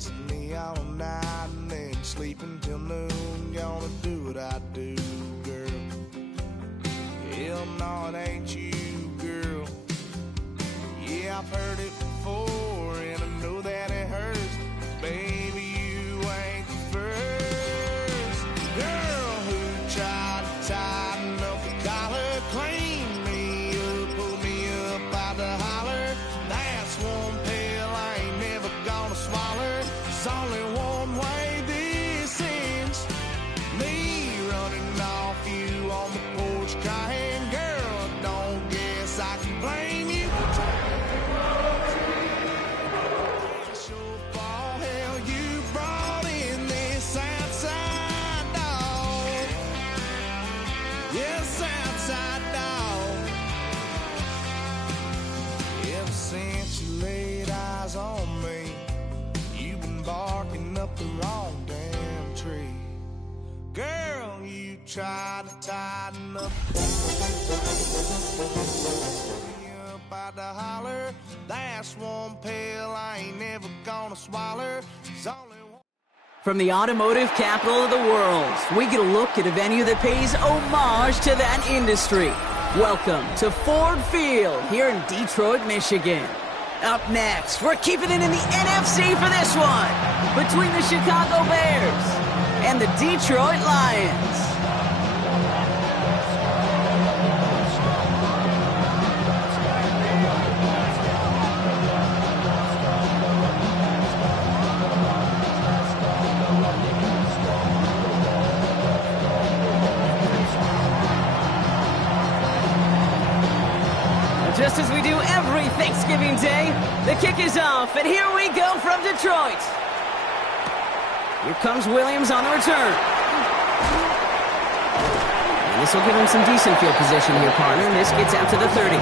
kissing me all night and then sleeping till noon. Gonna do what I do, girl. Hell no, it ain't you, girl. Yeah, I've heard it before and I know that it hurts. Baby, you ain't the first girl who tried to tighten up the collar, clean me up, pull me up out the holler. That's one pill I ain't never gonna swallow. There's only one way this ends. Me running off you on the porch crying. Girl, I don't guess I can blame you. It's your fault, hell, you brought in this outside dog. Yes, outside dog. Ever since you laid eyes on me, you've been barking up the wrong damn tree. Girl, you tried to tighten up by the holler. That's one pill I ain't never gonna swallow. It's only one. From the automotive capital of the world, we get a look at a venue that pays homage to that industry. Welcome to Ford Field here in Detroit, Michigan. Up next, we're keeping it in the NFC for this one, between the Chicago Bears and the Detroit Lions. Just as we do every Thanksgiving Day, the kick is off, and here we go from Detroit. Here comes Williams on the return. And this will give him some decent field position here, partner, and this gets out to the 30.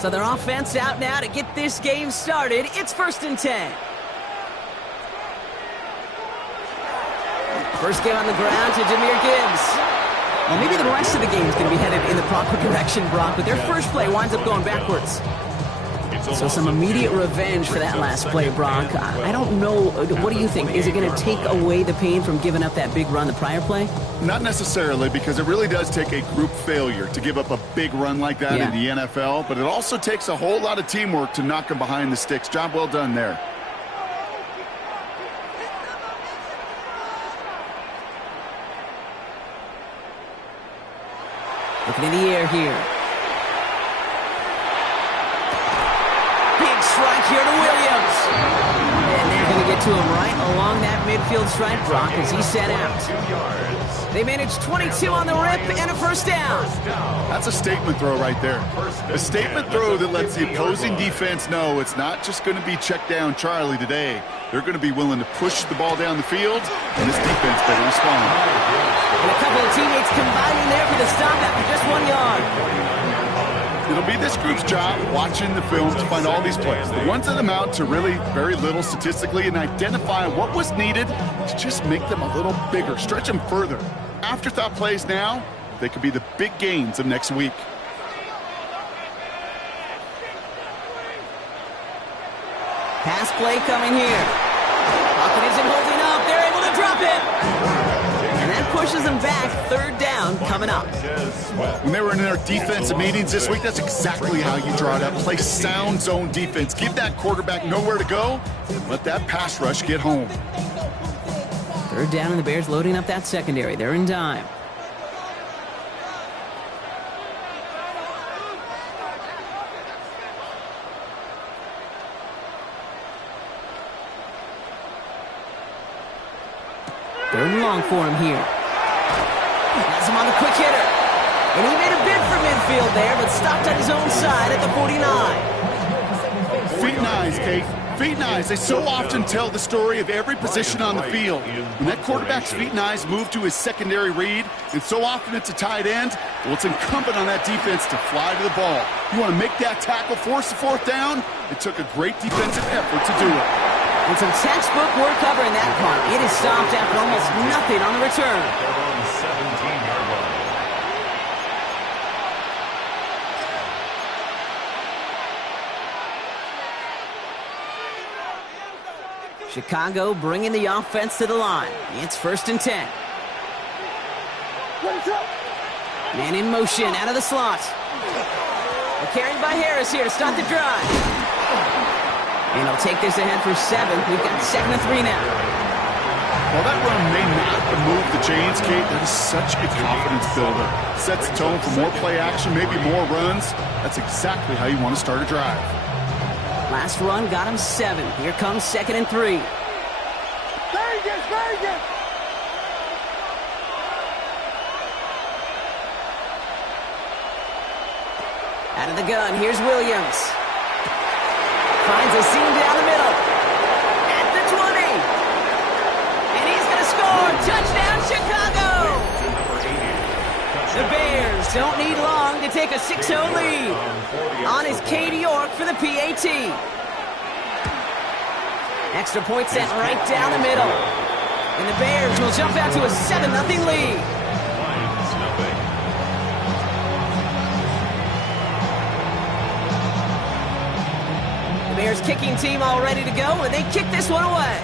So their offense out now to get this game started. It's 1st and 10. First game on the ground to Jahmyr Gibbs. Well, maybe the rest of the game is going to be headed in the proper direction, Brock, but their first play winds up going backwards. So some immediate revenge for that last play, Brock. I don't know. What do you think? Is it going to take away the pain from giving up that big run the prior play? Not necessarily, because it really does take a group failure to give up a big run like that in the NFL, but it also takes a whole lot of teamwork to knock them behind the sticks. Job well done there. Looking in the air here. Strike here to Williams. And they're going to get to him right along that midfield stripe, Brock, as he's set out. They managed 22 on the rip and a first down. That's a statement throw right there. A statement throw that lets the opposing defense know it's not just going to be check down Charlie today. They're going to be willing to push the ball down the field, and this defense better respond. And a couple of teammates combining there for the stop after just 1 yard. It'll be this group's job watching the film to find all these plays. The ones that amount to really very little statistically and identify what was needed to just make them a little bigger, stretch them further. Afterthought plays now, they could be the big gains of next week. Pass play coming here. Pocket isn't holding up. They're able to drop it. And that pushes them back. 3rd down coming up. When they were in their defensive meetings this week, that's exactly how you draw it up. Play sound zone defense. Give that quarterback nowhere to go and let that pass rush get home. 3rd down and the Bears loading up that secondary. They're in dime. Third and long for him here. Has him on the quick hitter. And he made a bid for midfield there, but stopped on his own side at the 49. Feet and eyes, Kate. Feet and eyes. They so often tell the story of every position on the field. When that quarterback's feet and eyes move to his secondary read, and so often it's a tight end, well, it's incumbent on that defense to fly to the ball. You want to make that tackle, force the 4th down? It took a great defensive effort to do it. And some textbook work covering that punt. It is stopped after almost nothing on the return. 17-yard line. Chicago bringing the offense to the line. It's 1st and 10. Man in motion out of the slot. Carried by Harris here to start the drive. And he'll take this ahead for 7. We've got 2nd and 3 now. Well, that run may not move the chains, Kate. That is such a confidence builder. Sets the tone for more play action, maybe more runs. That's exactly how you want to start a drive. Last run got him 7. Here comes 2nd and 3. Out of the gun, here's Williams. Finds a seam down the middle. At the 20. And he's going to score. Touchdown, Chicago! The Bears don't need long to take a 6-0 lead. On is Cade York for the PAT. Extra point sent right down the middle. And the Bears will jump out to a 7-0 lead. The Bears kicking team all ready to go, and they kick this one away.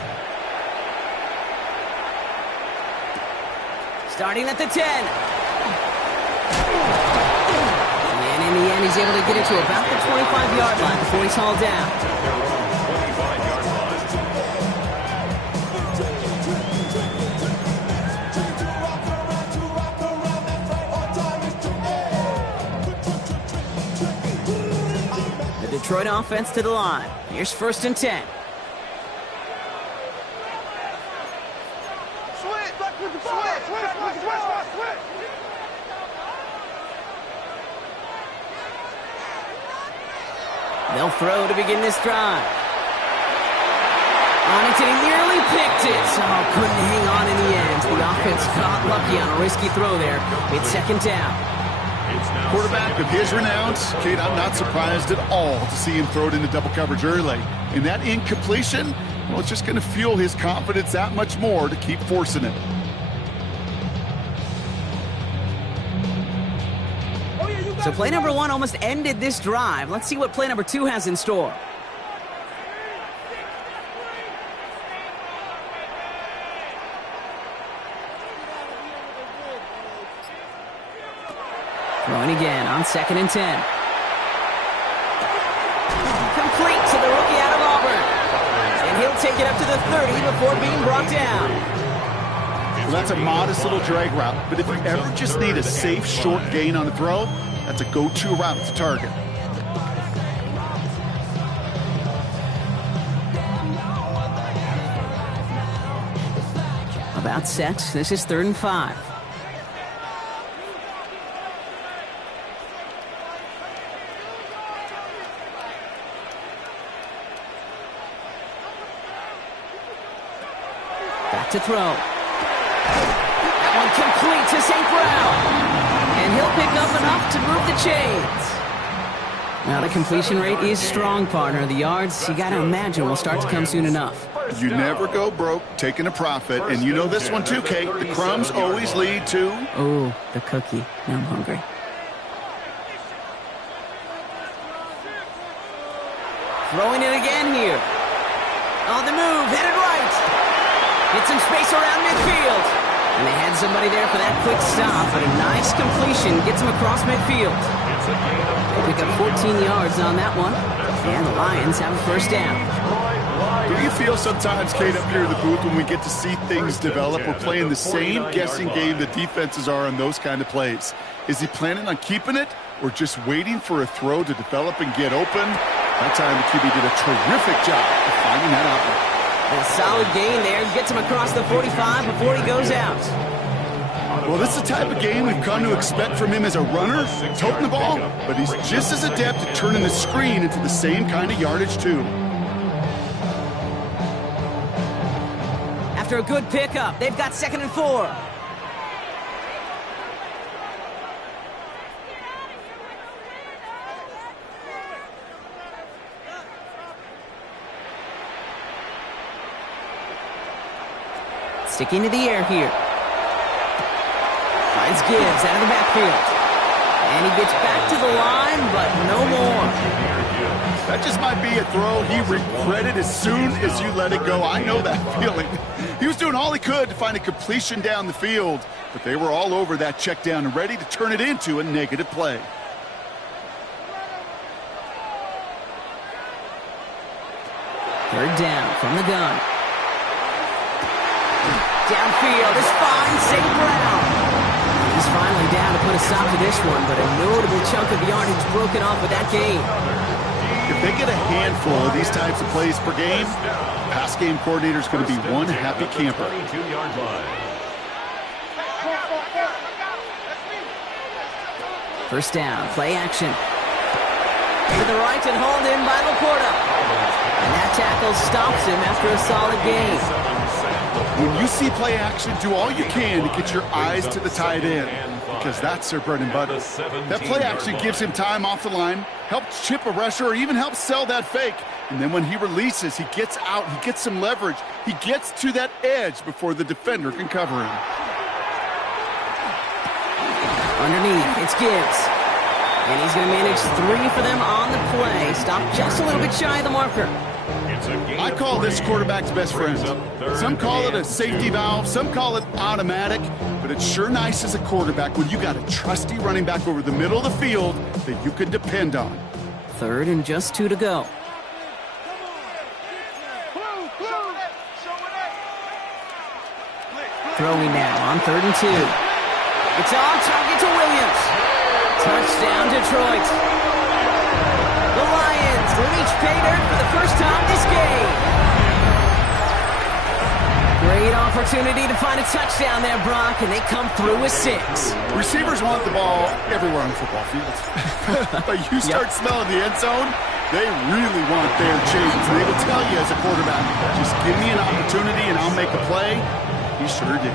Starting at the 10. And in the end, he's able to get it to about the 25-yard line before he's hauled down. Detroit offense to the line. Here's 1st and 10. They'll throw to begin this drive. On it, and he nearly picked it. Oh, couldn't hang on in the end. The offense got lucky on a risky throw there. It's 2nd down. Quarterback of his renown, Kate, I'm not surprised at all to see him throw it into double coverage early. And that incompletion, well, it's just going to fuel his confidence that much more to keep forcing it. So play number 1 almost ended this drive. Let's see what play number 2 has in store. Throwing again on 2nd and 10. Complete to the rookie out of Auburn. And he'll take it up to the 30 before being brought down. Well, that's a modest little drag route, but if you ever just need a safe, short gain on a throw, that's a go-to route to target. About set. This is 3rd and 5. Back to throw. That one complete to St. Brown. And he'll pick up enough to move the chains. Now the completion rate is strong, partner. The yards, you got to imagine, will start to come soon enough. You never go broke taking a profit. And you know this one too, Kate. The crumbs always lead to... Oh, the cookie. Now I'm hungry. Throwing it again here. On the move, headed right. Get some space around midfield. And they had somebody there for that quick stop, but a nice completion gets him across midfield. They pick up 14 yards on that one, and the Lions have a 1st down. Do you feel sometimes, Kate, up here in the booth when we get to see things develop, we're playing the same guessing game the defenses are on those kind of plays? Is he planning on keeping it or just waiting for a throw to develop and get open? That time the QB did a terrific job of finding that outlet. A solid gain there, gets him across the 45 before he goes out. Well, this is the type of game we've come to expect from him as a runner, toting the ball, but he's just as adept at turning the screen into the same kind of yardage, too. After a good pickup, they've got 2nd and 4. Sticking to the air here. Finds Gibbs out of the backfield. And he gets back to the line, but no more. That just might be a throw he regretted as soon as you let it go. I know that feeling. He was doing all he could to find a completion down the field, but they were all over that check down and ready to turn it into a negative play. Third down from the gun. Downfield is fine, St. Brown. He's finally down to put a stop to this one, but a notable chunk of yardage broken off with that game. If they get a handful of these types of plays per game, pass game coordinator is going to be one happy camper. 22-yard line. First down, play action. To the right and hauled in by Laporta. And that tackle stops him after a solid gain. When you see play action, do all you can to get your eyes to the tight end, because that's their bread and butter. That play action gives him time off the line, helps chip a rusher, or even helps sell that fake. And then when he releases, he gets out, he gets some leverage. He gets to that edge before the defender can cover him. Underneath, it's Gibbs. And he's going to manage 3 for them on the play. Stop just a little bit shy of the marker. I call this quarterback's best friend. Some call it a safety valve, some call it automatic, but it's sure nice as a quarterback when you got a trusty running back over the middle of the field that you can depend on. Third and just 2 to go. Throwing now on 3rd and 2. It's on target to Williams. Touchdown, Detroit. The Lions reach pay dirt for the first time this game. Great opportunity to find a touchdown there, Brock, and they come through with 6. Receivers want the ball everywhere on football fields. But you start smelling the end zone, they really want their change. They will tell you as a quarterback, just give me an opportunity and I'll make a play. He sure did.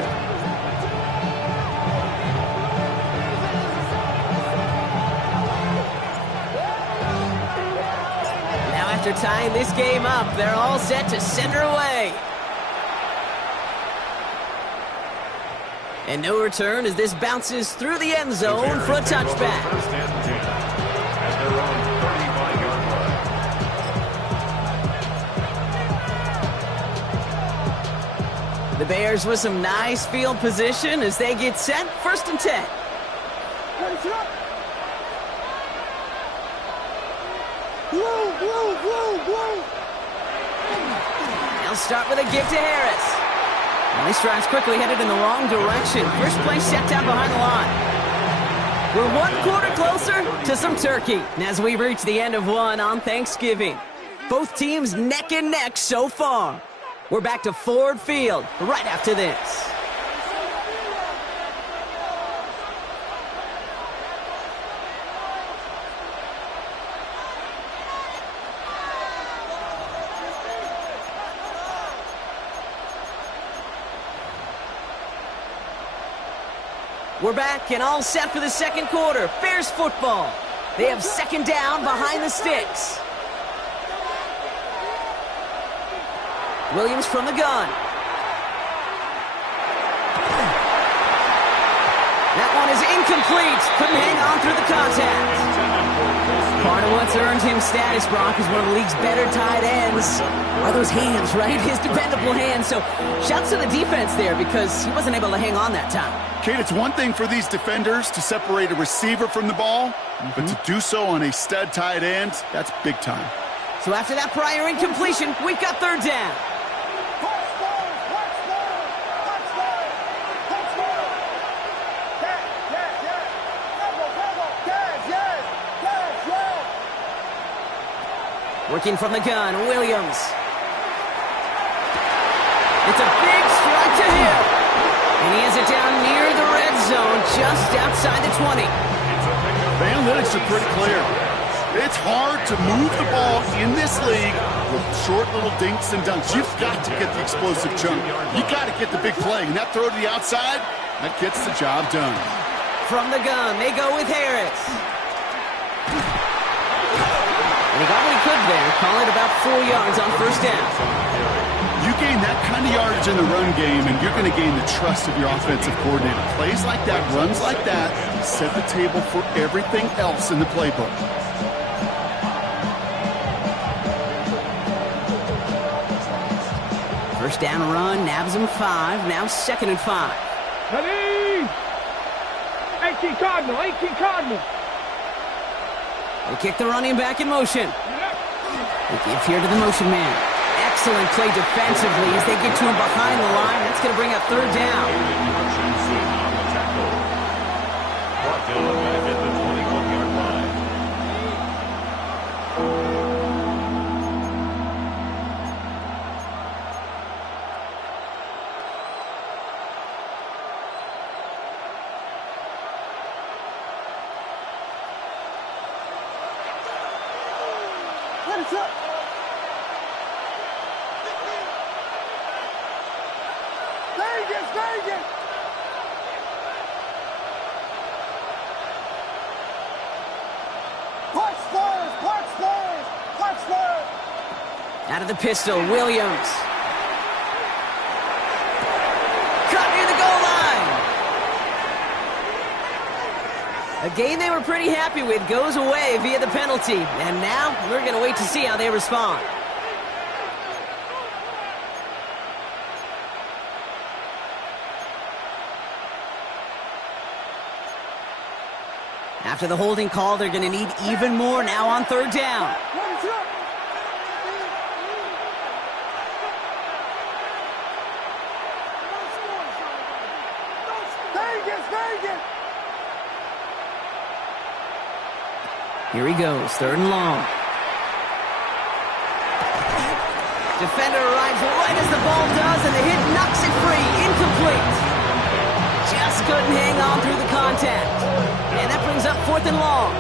Now after tying this game up, they're all set to send her away. And no return as this bounces through the end zone for a touchback. First and 10 at their own 35-yard line. The Bears with some nice field position as they get set. First and 10. They'll start with a give to Harris. And this drive's quickly headed in the wrong direction. First play set down behind the line. We're 1 quarter closer to some turkey as we reach the end of one on Thanksgiving. Both teams neck and neck so far. We're back to Ford Field right after this. We're back and all set for the second quarter. Bears football. They have second down behind the sticks. Williams from the gun. That one is incomplete. Couldn't hang on through the contact. Part of what's earned him status, Brock, is one of the league's better tight ends. Are those hands, right? His dependable hands. So shouts to the defense there because he wasn't able to hang on that time. Kate, it's one thing for these defenders to separate a receiver from the ball, but to do so on a stud tight end, that's big time. So after that prior incompletion, we've got third down. Working from the gun, Williams. It's a big strike to him. And he has it down near the red zone, just outside the 20. The analytics are pretty clear. It's hard to move the ball in this league with short little dinks and dunks. You've got to get the explosive chunk. You've got to get the big play. And that throw to the outside, that gets the job done. From the gun, they go with Harris. And he got what he could there. Call it about 4 yards on first down. You gain gain that kind of yardage in the run game, and you're going to gain the trust of your offensive coordinator. Plays like that, runs like that, set the table for everything else in the playbook. First down run, nabs him 5. Now 2nd and 5. Ready? 18 Cardinal, 18 Cardinal. They kick the running back in motion. They give here to the motion man. Excellent play defensively as they get to him behind the line. That's going to bring up 3rd down. Brought down back at the 21-yard line. Out of the pistol, Williams. Cut near the goal line. A game they were pretty happy with goes away via the penalty. And now we're going to wait to see how they respond. After the holding call, they're going to need even more now on 3rd down. Here he goes, 3rd and long. Defender arrives right as the ball does, and the hit knocks it free. Incomplete. Just couldn't hang on through the contact. And that brings up 4th and long.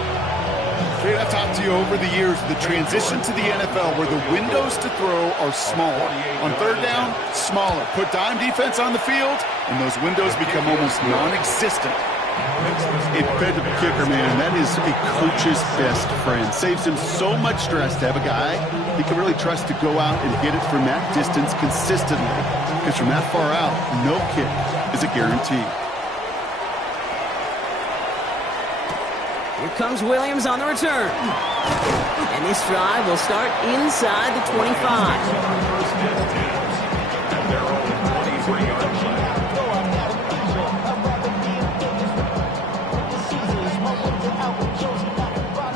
Jay, I've talked to you over the years, the transition to the NFL where the windows to throw are smaller. On 3rd down, smaller. Put dime defense on the field, and those windows become almost non-existent. A bed kicker, man, that is a coach's best friend. Saves him so much stress to have a guy he can really trust to go out and hit it from that distance consistently. Because from that far out, no kick is a guarantee. Here comes Williams on the return. And this drive will start inside the 25. At their own 23-yard line.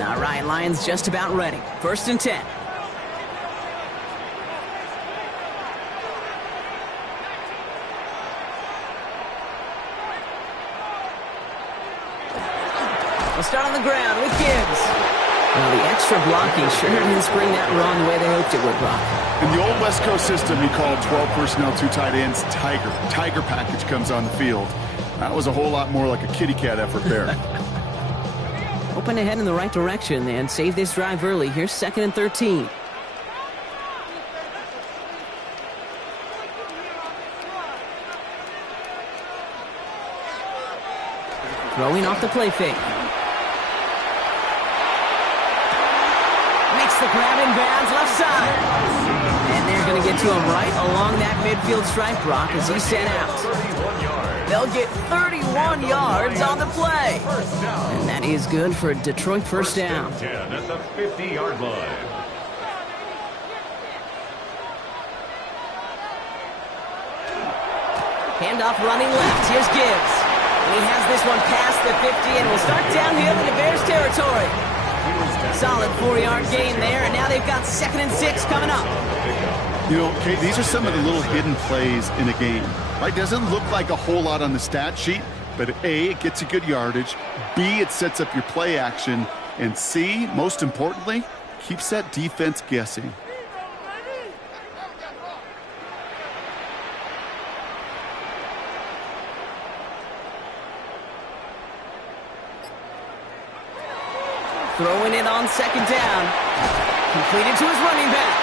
All right, Lions just about ready. 1st and 10. We'll start on the ground with Gibbs. Well, the extra blocking sure didn't spring that run the way they hoped it would, Brock. In the old West Coast system, you call 12 personnel, 2 tight ends, Tiger. Tiger package comes on the field. That was a whole lot more like a kitty cat effort there. Hoping to head in the right direction and save this drive early. Here's 2nd and 13. Throwing off the play fake. Makes the grab in bounds left side. And they're going to get to him right along that midfield stripe, Brock, as he's sent out. They'll get 31 yards on the play. And that is good for a Detroit 1st down. 10 at the 50-yard line. Handoff running left. Here's Gibbs. And he has this one past the 50 and will start downhill into Bears territory. Solid 4-yard gain there, and now they've got 2nd and 6 coming up. You know, Kate, these are some of the little hidden plays in a game. Right? Doesn't look like a whole lot on the stat sheet, but A, it gets you good yardage. B, it sets up your play action. And C, most importantly, keeps that defense guessing. Throwing it on 2nd down. Completed to his running back.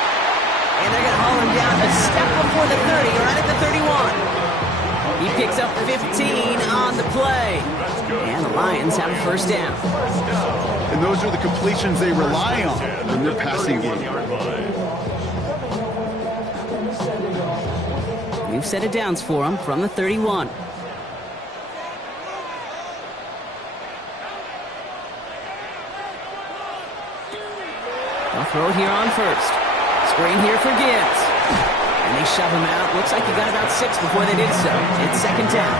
And they're going to haul him down a step before the 30, right at the 31. He picks up 15 on the play. And the Lions have a 1st down. And those are the completions they rely on in their passing game. We've set it downs for him from the 31. They'll throw it here on first. Screen here for Gibbs. And they shove him out. Looks like he got about 6 before they did so. It's second down.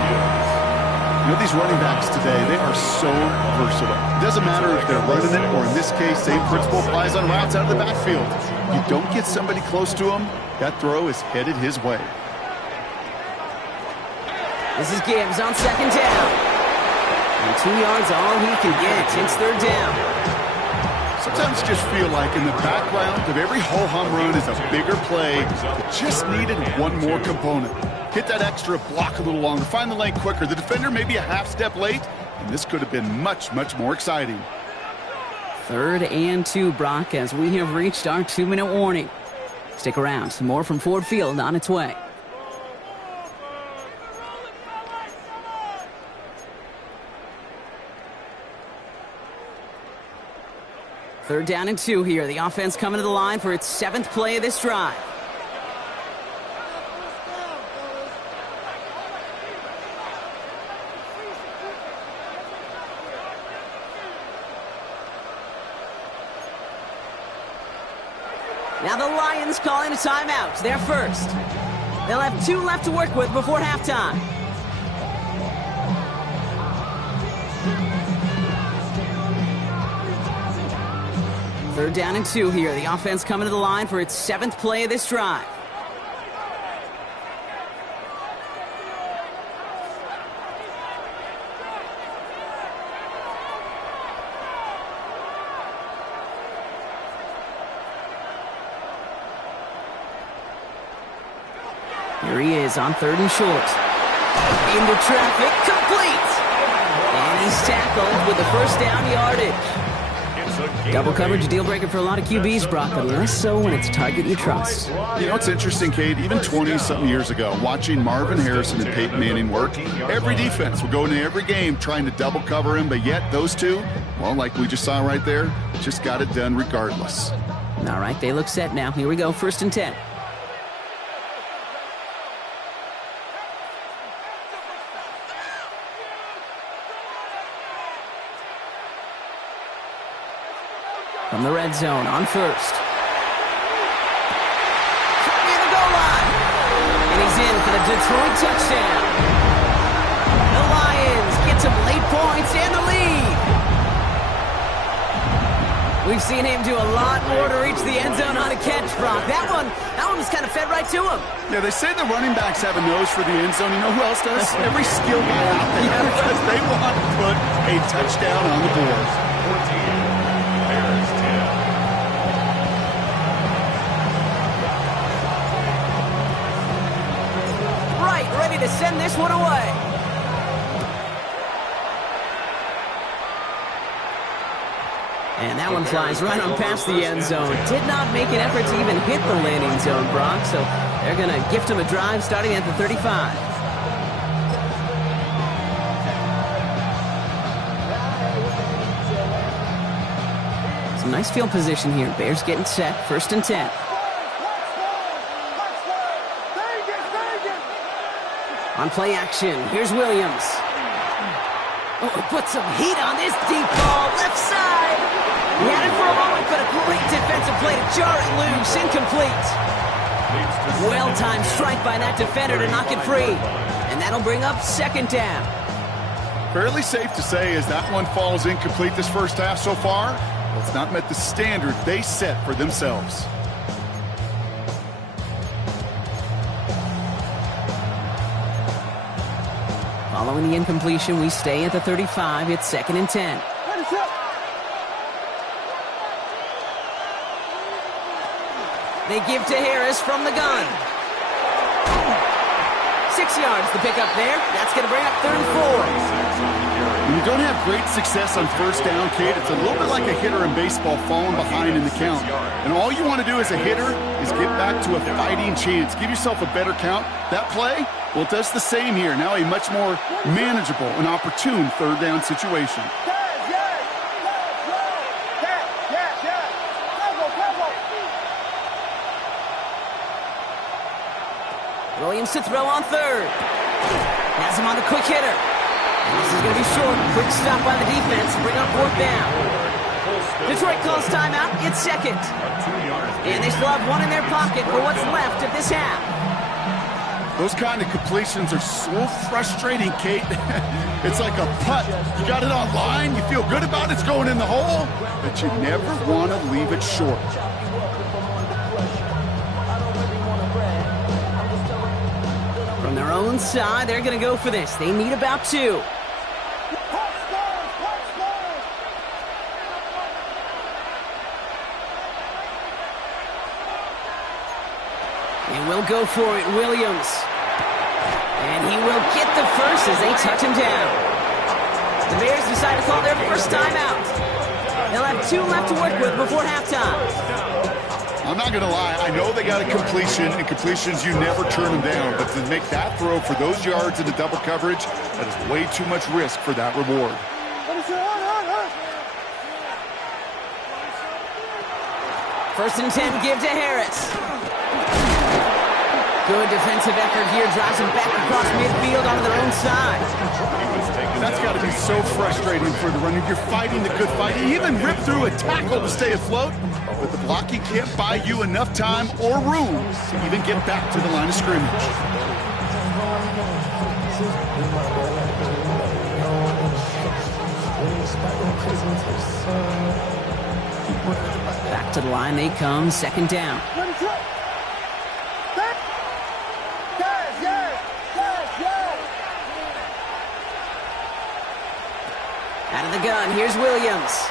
You know, these running backs today, they are so versatile. It doesn't matter if they're running it or, in this case, same principle applies on routes out of the backfield. You don't get somebody close to him, that throw is headed his way. This is Gibbs on second down. And 2 yards all he can get. It's third down. Sometimes you just feel like in the background of every ho-hum run is a bigger play that just needed one more component. Hit that extra block a little longer, find the lane quicker. The defender may be a half step late, and this could have been much, much more exciting. 3rd and 2, Brock, as we have reached our 2-minute warning. Stick around. Some more from Ford Field on its way. Third down and 2 here. The offense coming to the line for its 7th play of this drive. Now the Lions calling a timeout. They're first. They'll have 2 left to work with before halftime. Third down and 2 here. The offense coming to the line for its 7th play of this drive. Here he is on 3rd and short. Into traffic, complete! And he's tackled with the first down yardage. Double coverage, deal breaker for a lot of QBs, Brock, but less so when it's a target you trust. You know, it's interesting, Kate, even 20-something years ago, watching Marvin Harrison and Peyton Manning work, every defense would go into every game trying to double cover him, but yet those two, well, like we just saw right there, just got it done regardless. All right, they look set now. Here we go, 1st and 10. From the red zone on first. Near the goal line. And he's in for the Detroit touchdown. The Lions get some late points and the lead. We've seen him do a lot more to reach the end zone on a catch, Brock. That one was kind of fed right to him. Yeah, they say the running backs have a nose for the end zone. You know who else does? Every skill guy out there, because they want to put a touchdown on the board. 14. Bears 10. Right, ready to send this one away. And that one flies right on past the end zone. Did not make an effort to even hit the landing zone, Brock, so they're going to gift him a drive starting at the 35. Some nice field position here. Bears getting set, 1st and 10. On play action, here's Williams. Oh, put some heat on this deep ball, left side. He had it for a moment, but a great defensive play to jar it loose, incomplete. Well-timed strike by that defender to knock it free. And that'll bring up 2nd down. Fairly safe to say as that one falls incomplete this first half so far, well, it's not met the standard they set for themselves. Following the incompletion, we stay at the 35. It's 2nd and 10. They give to Harris from the gun. 6 yards the pickup there. That's going to bring up 3rd and 4. When you don't have great success on 1st down, Kate, it's a little bit like a hitter in baseball falling behind in the count. And all you want to do as a hitter is get back to a fighting chance. Give yourself a better count. That play, well, it does the same here. Now a much more manageable and opportune 3rd down situation. Williams to throw on third. Has him on the quick hitter. And this is going to be short. Quick stop by the defense. Bring up fourth down. Detroit calls timeout. It's second. And they still have one in their pocket for what's left of this half. Those kind of completions are so frustrating, Kate. It's like a putt. You got it on line, you feel good about it's going in the hole, but you never want to leave it short. From their own side, they're going to go for this. They need about two. They will go for it, Williams. And he will get the first as they touch him down. The Bears decide to call their first timeout. They'll have two left to work with before halftime. I'm not going to lie, I know they got a completion, and completions, you never turn them down. But to make that throw for those yards into double coverage, that is way too much risk for that reward. First and 10, give to Harris. Good defensive effort here, drives him back across midfield onto their own side. That's got to be so frustrating for the runner. You're fighting the good fight. You even rip through a tackle to stay afloat, but the blocking can't buy you enough time or room to even get back to the line of scrimmage. Back to the line they come, second down. Out of the gun, here's Williams.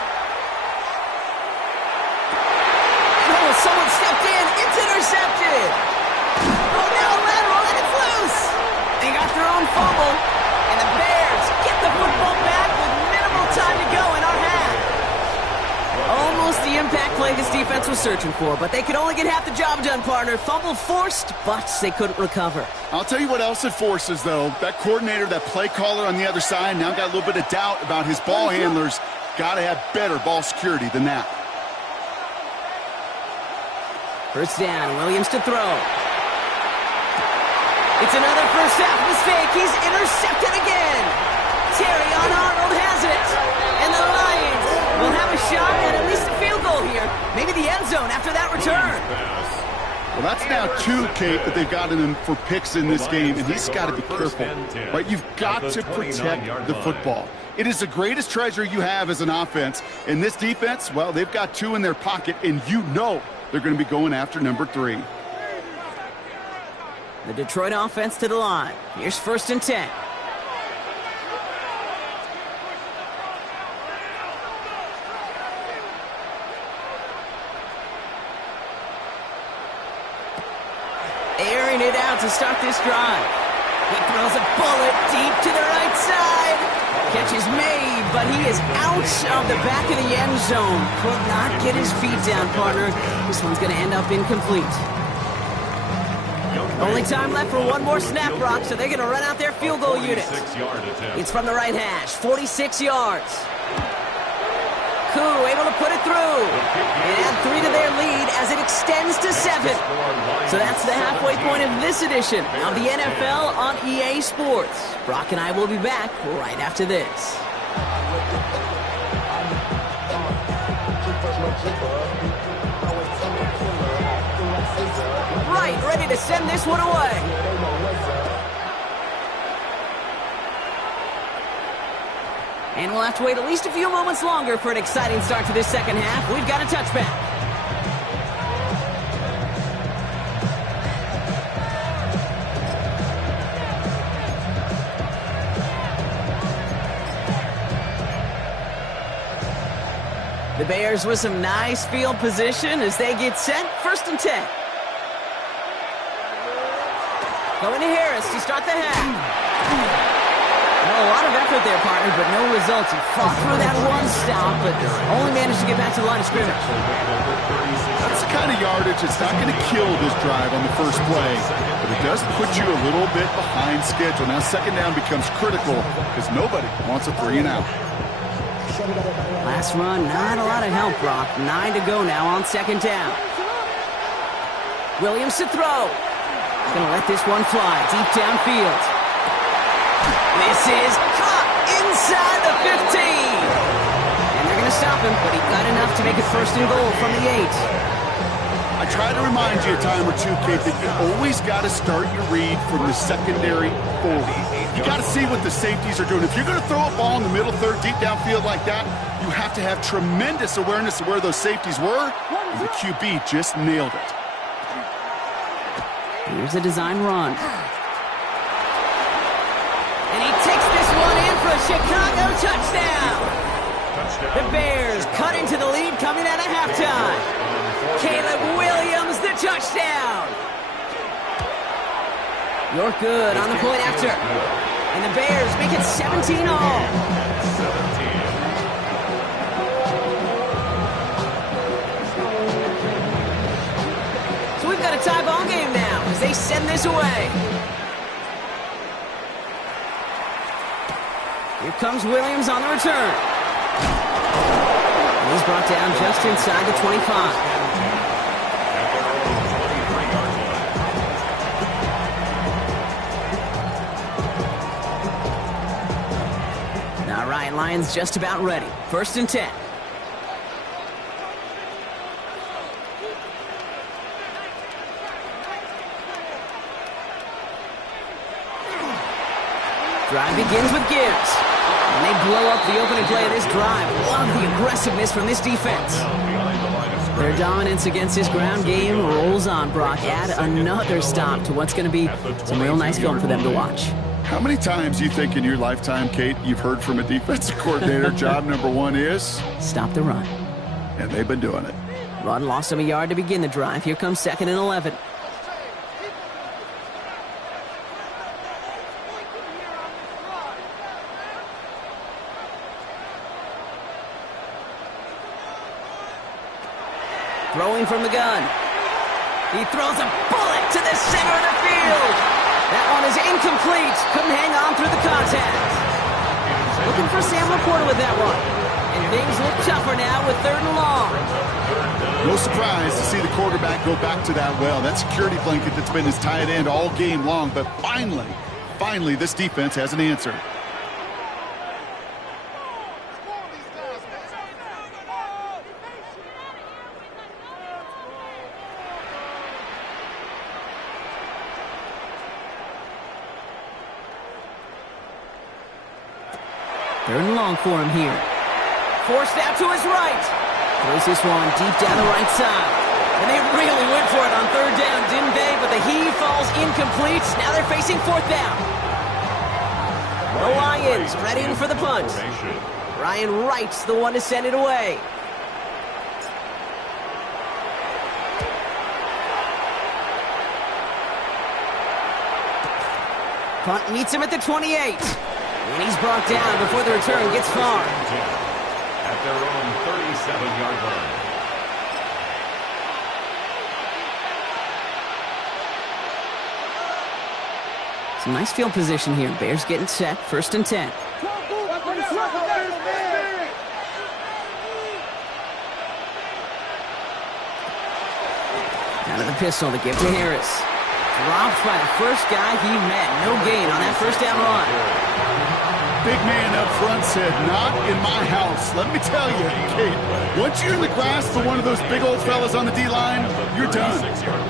Oh, someone stepped in, it's intercepted. Oh no, lateral, and it's loose. They got their own fumble, and the Bears get the football back with minimal time to go in our half. Almost the impact play this defense was searching for, but they could only get half the job done, partner. Fumble forced, but they couldn't recover. I'll tell you what else it forces, though. That coordinator, that play caller on the other side, now got a little bit of doubt about his ball handlers. Got to have better ball security than that. First down, Williams to throw. It's another first half mistake. He's intercepted again. Terrion Arnold has it. And the Lions will have a shot at least a field goal here. Maybe the end zone after that return. Well, that's now two, Kate, that they've gotten him for picks in this game, and he's got to be careful, right? You've got to protect the football. It is the greatest treasure you have as an offense. In this defense, well, they've got two in their pocket, and you know they're going to be going after number 3. The Detroit offense to the line. Here's first and 10. Airing it out to start this drive. He throws a bullet deep to the right side. Catch is made, but he is out of the back of the end zone. Could not get his feet down, partner. This one's going to end up incomplete. Only time left for one more snap, Brock, so they're going to run out their field goal unit. It's from the right hash, 46 yards. Koo able to put it through and add 3 to their lead as it extends to 7. So that's the halfway point of this edition of the NFL on EA Sports. Brock and I will be back right after this. Right, ready to send this one away. And we'll have to wait at least a few moments longer for an exciting start to this second half. We've got a touchback. The Bears with some nice field position as they get set. First and 10. Going to Harris to start the half. Well, a lot of effort there, partner, but no results. He fought through that one stop, but only managed to get back to the line of scrimmage. That's the kind of yardage that's not going to kill this drive on the first play, but it does put you a little bit behind schedule. Now second down becomes critical because nobody wants a 3 and out. Last run, not a lot of help, Brock. 9 to go now on second down. Williams to throw. Gonna let this one fly deep downfield. This is caught inside the 15. And they're gonna stop him, but he got enough to make it 1st and goal from the 8. I try to remind you a time or two, Kate, that you always got to start your read from the secondary forward. You got to see what the safeties are doing. If you're going to throw a ball in the middle third, deep downfield like that, you have to have tremendous awareness of where those safeties were, and the QB just nailed it. Here's a design run. And he takes this one in for a Chicago touchdown. The Bears cut into the lead coming out of halftime. Caleb Williams, the touchdown. You're good on the point after. And the Bears make it 17 all. So we've got a tie ball game now as they send this away. Here comes Williams on the return. And he's brought down just inside the 25. Lions just about ready. 1st and 10. Drive begins with Gibbs. And they blow up the opening play of this drive. Love the aggressiveness from this defense. Their dominance against this ground game rolls on, Brock. Add another stop to what's going to be some real nice film for them to watch. How many times do you think in your lifetime, Kate, you've heard from a defensive coordinator, job number 1 is? Stop the run. And they've been doing it. Run lost him a yard to begin the drive. Here comes 2nd and 11. Throwing from the gun. He throws a bullet to the center of the field. That one is incomplete. Couldn't hang on through the contact. Looking for Sam Laporta with that one. And things look tougher now with 3rd and long. No surprise to see the quarterback go back to that well. That security blanket that's been his tight end all game long. But finally, this defense has an answer. Third and long for him here. Forced out to his right. Throws this one deep down the right side. And they really went for it on 3rd down, didn't they? But the heave falls incomplete. Now they're facing 4th down. The Lions ready for the punt. Ryan Wright's the one to send it away. Punt meets him at the 28. And he's brought down before the return gets far. At their own 37-yard line. Some nice field position here. Bears getting set. 1st and 10. Out of the pistol to give to Harris. Dropped by the first guy he met. No gain on that 1st down run. Big man up front said, "Not in my house." Let me tell you, Kate, once you're in the grass for one of those big old fellas on the D-line, you're done.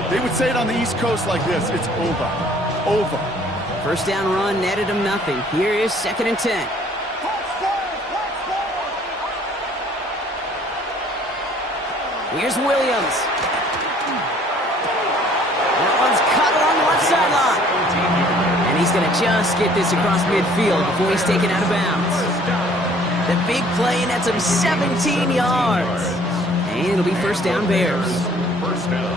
They would say it on the East Coast like this: it's over. Over. 1st down run netted him nothing. Here is 2nd and 10. Here's Williams. That one's cut along the left sideline. And he's going to just get this across midfield before he's taken out of bounds. The big play, and that's him 17 yards. And it'll be 1st down Bears. 1st down.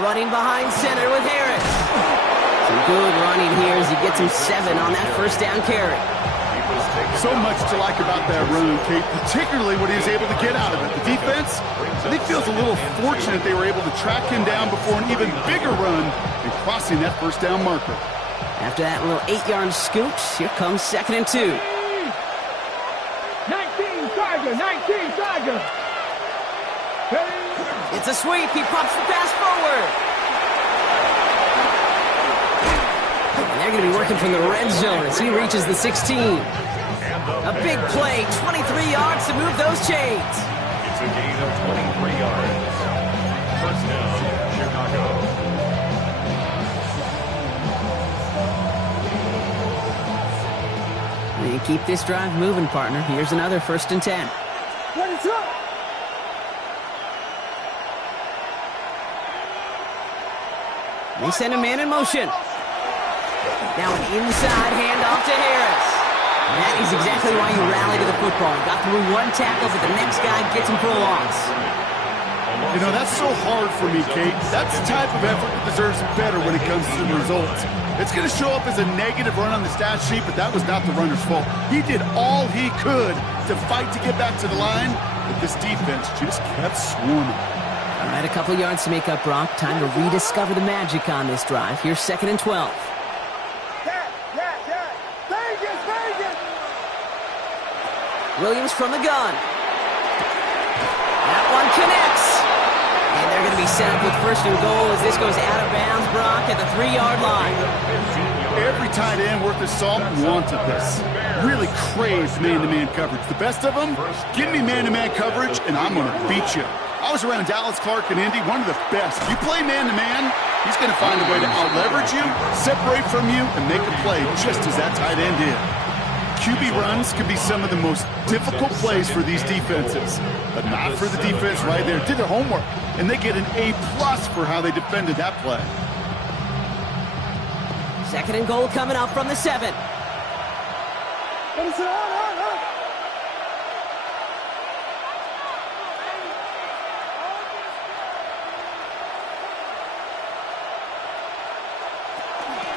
Running behind center with Harris. Some good running here as he gets him 7 on that 1st down carry. So much to like about that run, Kate, particularly what he was able to get out of it. The defense, I think, feels a little fortunate they were able to track him down before an even bigger run and crossing that 1st down marker. After that little 8-yard scooch, here comes 2nd and 2. 19 Tiger, 19 Tiger. It's a sweep. He pops the pass forward. And they're going to be working from the red zone as he reaches the 16. A big play, 23 yards to move those chains. It's a gain of 23 yards. First down, Chicago. They keep this drive moving, partner. Here's another 1st and 10. They send a man in motion. Now an inside handoff to Harris. That is exactly why you rally to the football. Got through one tackle, but the next guy gets him for a loss. You know, that's so hard for me, Kate. That's the type of effort that deserves better when it comes to the results. It's going to show up as a negative run on the stat sheet, but that was not the runner's fault. He did all he could to fight to get back to the line, but this defense just kept swarming. All right, a couple yards to make up, Brock. Time to rediscover the magic on this drive. Here's 2nd and 12. Williams from the gun. That one connects. And they're going to be set up with 1st and goal as this goes out of bounds, Brock, at the 3-yard line. Every tight end worth his salt wanted this. Really craved man-to-man coverage. The best of them, give me man-to-man coverage, and I'm going to beat you. I was around Dallas Clark and Indy, one of the best. You play man-to-man, he's going to find a way to out-leverage you, separate from you, and make a play just as that tight end did. QB runs can be some of the most difficult plays for these defenses, but not for the defense right there. Did their homework, and they get an A+ for how they defended that play. 2nd and goal coming up from the 7.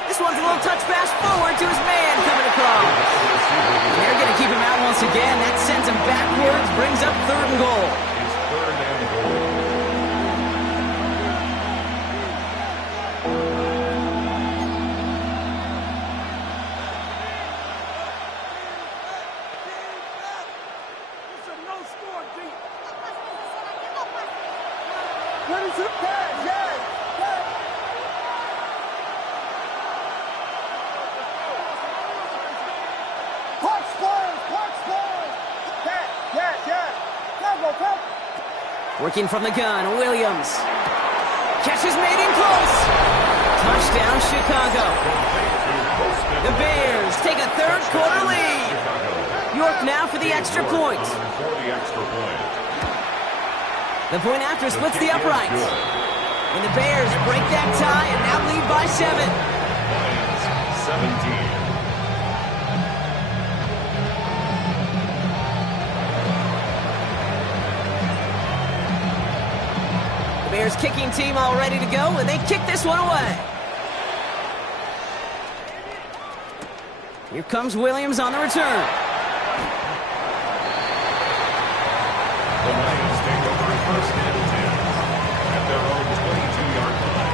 This one's a little touch pass forward to his man coming across. They're going to keep him out once again. That sends him backwards, brings up 3rd and goal. It's 3rd and goal. Working from the gun, Williams. Catch is made in close. Touchdown, Chicago. The Bears take a 3rd quarter lead. York now for the extra point. The point after splits the uprights. And the Bears break that tie and now lead by 7. 17. Bears kicking team all ready to go, and they kick this one away. Here comes Williams on the return. The Lions take over 1st and 10 at their own 22-yard line.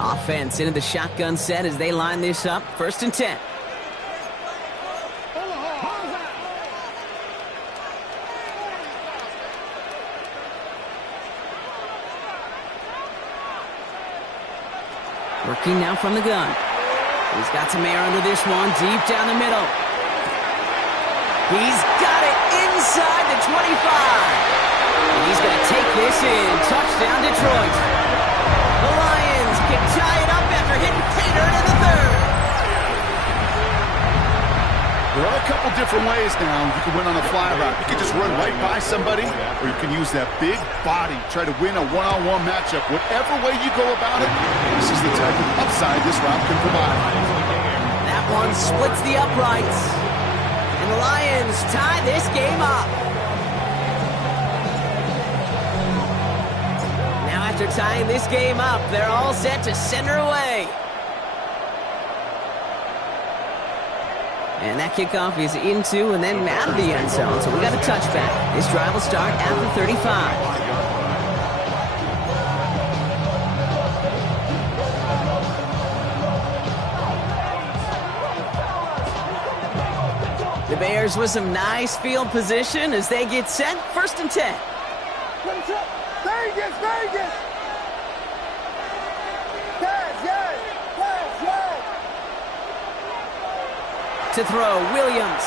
Offense into the shotgun set as they line this up. 1st and 10. Working now from the gun. He's got some air under this one, deep down the middle. He's got it inside the 25. And he's going to take this in. Touchdown, Detroit. The Lions can tie it up after hitting Tater in the 3rd. There are a couple different ways now. You can win on a fly route. You can just run right by somebody, or you can use that big body, try to win a one-on-one matchup. Whatever way you go about it, this is the type of upside this route can provide. That one splits the uprights. And the Lions tie this game up. Now after tying this game up, they're all set to send her away. And that kickoff is into and then out of the end zone. So we got a touchback. This drive will start at the 35. The Bears with some nice field position as they get set. 1st and 10. Vegas, Vegas! To throw, Williams.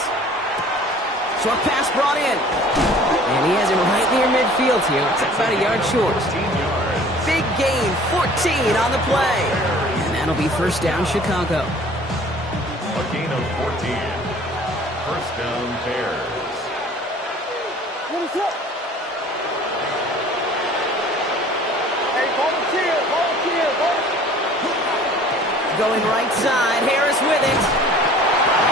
Short pass brought in. And he has him right near midfield here. It's about a yard short. Big gain, 14 on the play. And that'll be 1st down, Chicago. A gain of 14. 1st down, Bears. What is up? Hey, volunteer. Going right side, Harris with it.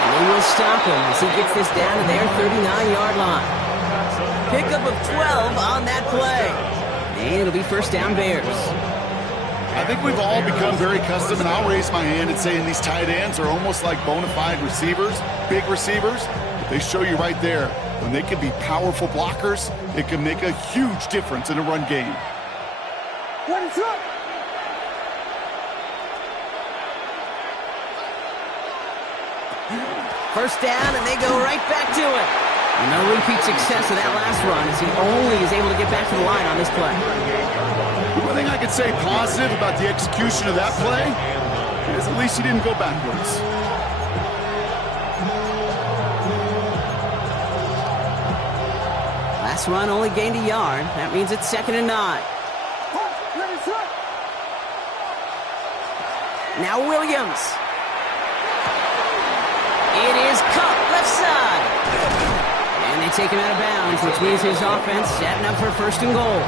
And they will stop him as he gets this down to their 39-yard line. Pickup of 12 on that play. And it'll be 1st down, Bears. I think we've all become very accustomed, and I'll raise my hand and say these tight ends are almost like bona fide receivers, big receivers. But they show you right there, when they can be powerful blockers, it can make a huge difference in a run game. What is up? First down, and they go right back to it. No repeat success of that last run as he only is able to get back to the line on this play. One thing I could say positive about the execution of that play is at least he didn't go backwards. Last run only gained a yard. That means it's 2nd and 9. Now Williams. It is caught left side. And they take him out of bounds, which means his offense setting up for 1st and goal.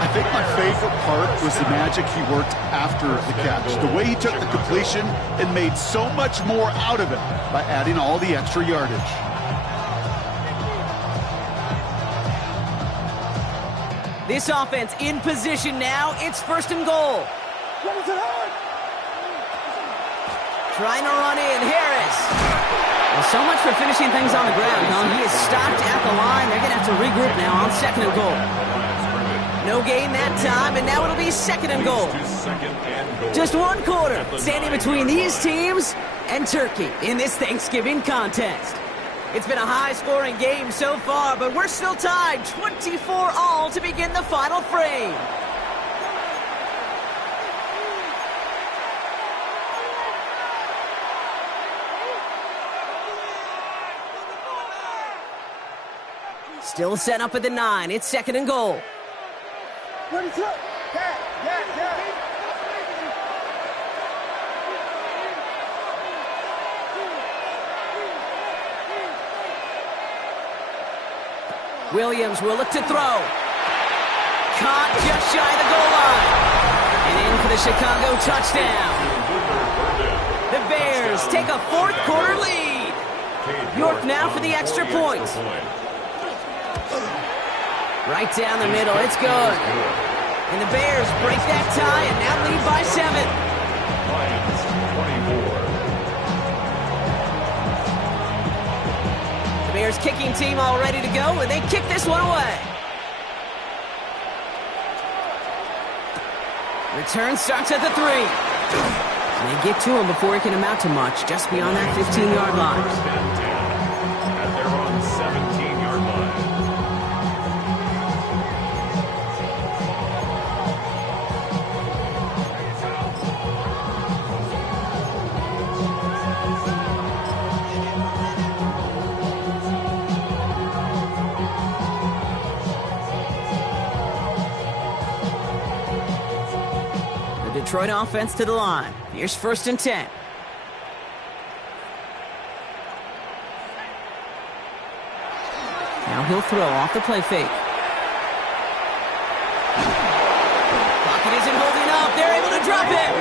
I think my favorite part was the magic he worked after the catch. The way he took the completion and made so much more out of it by adding all the extra yardage. This offense in position now. It's 1st and goal. Trying to run in, Harris. Well, so much for finishing things on the ground, huh? He is stopped at the line. They're going to have to regroup now on 2nd and goal. No gain that time, and now it'll be 2nd and goal. Just 1 quarter standing between these teams and Turkey in this Thanksgiving contest. It's been a high-scoring game so far, but we're still tied 24-all to begin the final frame. Still set up at the 9. It's 2nd and goal. What is up? Williams will look to throw. Caught just shy of the goal line. And in for the Chicago touchdown. The Bears take a 4th quarter lead. York now for the extra point. Right down the middle, it's good. And the Bears break that tie and now lead by 7. Lions 24. The Bears kicking team all ready to go, and they kick this one away. Return starts at the 3. And they get to him before he can amount to much, just beyond that 15-yard line. 1st and 10 at their own 17-yard line. Detroit offense to the line. Here's 1st and 10. Now he'll throw off the play fake. Pocket isn't holding up. They're able to drop it.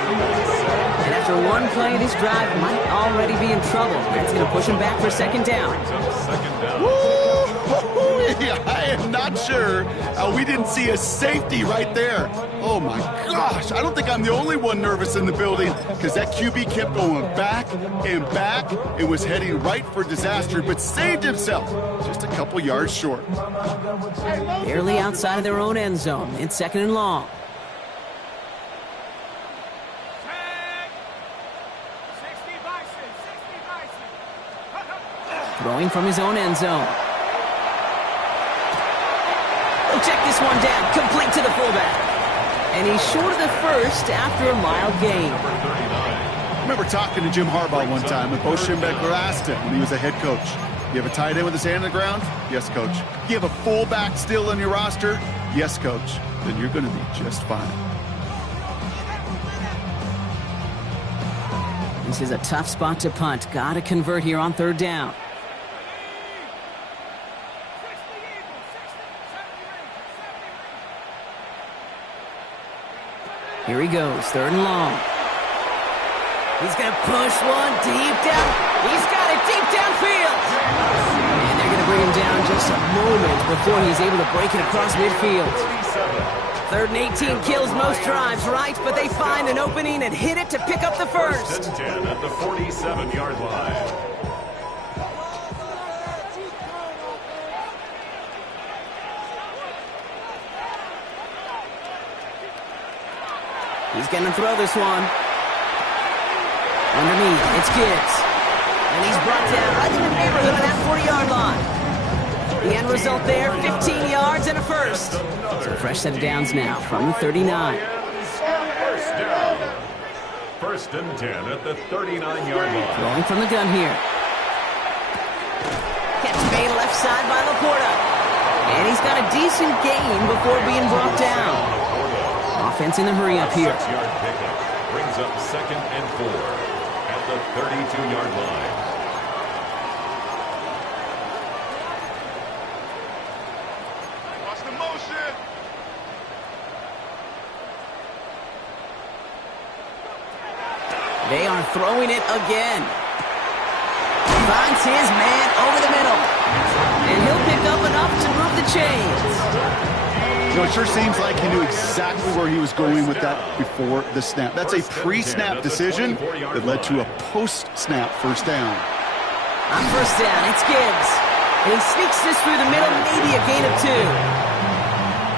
And after one play, this drive might already be in trouble. That's going to push him back for 2nd down. Woo! Honestly, I am not sure how we didn't see a safety right there. Oh my gosh, I don't think I'm the only one nervous in the building because that QB kept going back and back and was heading right for disaster, but saved himself just a couple yards short. Barely outside of their own end zone. It's 2nd and long. Throwing from his own end zone. He'll check this one down, complete to the fullback. And he's short of the first after a mild gain. I remember talking to Jim Harbaugh one time, and Bo Schembechler asked him when he was a head coach, you have a tight end with his hand on the ground? Yes, coach. You have a fullback still on your roster? Yes, coach. Then you're going to be just fine. This is a tough spot to punt. Got to convert here on 3rd down. Here he goes, 3rd and long. He's going to push one deep down. He's got it deep downfield. And they're going to bring him down just a moment before he's able to break it across midfield. 3rd and 18 kills most drives, right? But they find an opening and hit it to pick up the first. 1st and 10 at the 47-yard line. He's going to throw this one. Underneath, it's Gibbs. And he's brought down right in the neighborhood of that 40-yard line. The end result there, 15 yards and a first. So a fresh set of downs now from the 39. First down. 1st and 10 at the 39-yard line. Throwing from the gun here. Catch made left side by Laporta. And he's got a decent gain before being brought down. Offense in the hurry up here. 6-yard pickup brings up 2nd and 4 at the 32-yard line. Watch the motion. They are throwing it again. Finds his man over the middle. And he'll pick up enough to move the chains. You know, it sure seems like he knew exactly where he was going with that before the snap. That's a pre-snap decision that led to a post-snap first down. On 1st down, it's Gibbs. And he sneaks this through the middle, maybe a gain of 2.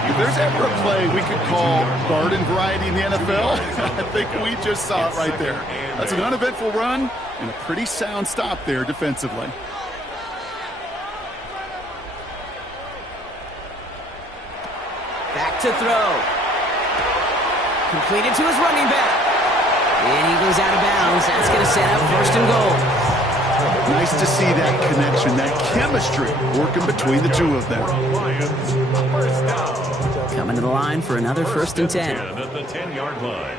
If there's ever a play we could call garden variety in the NFL, I think we just saw it right there. That's an uneventful run and a pretty sound stop there defensively. Back to throw. Completed to his running back. And he goes out of bounds. That's going to set up 1st and goal. Nice to see that connection, that chemistry working between the two of them. Coming to the line for another 1st and 10. At the 10-yard line.